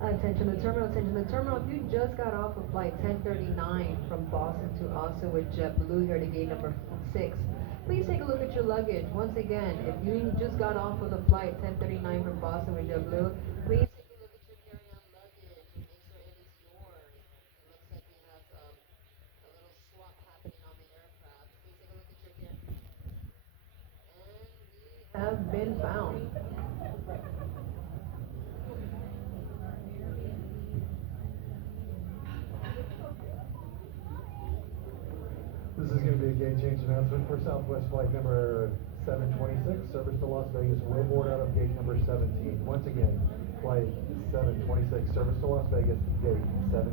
Attention the terminal. If you just got off of flight 1039 from Boston to Austin with JetBlue here to gate number 6, please take a look at your luggage. Once again, if you just got off of the flight 1039 from Boston with JetBlue, please take a look at your carry-on luggage and make sure it is yours. It looks like we have a little swap happening on the aircraft. Please take a look at your carry. And we have been found. This is going to be a gate change announcement for Southwest flight number 726, service to Las Vegas, will board out of gate number 17. Once again, flight 726, service to Las Vegas, gate 17.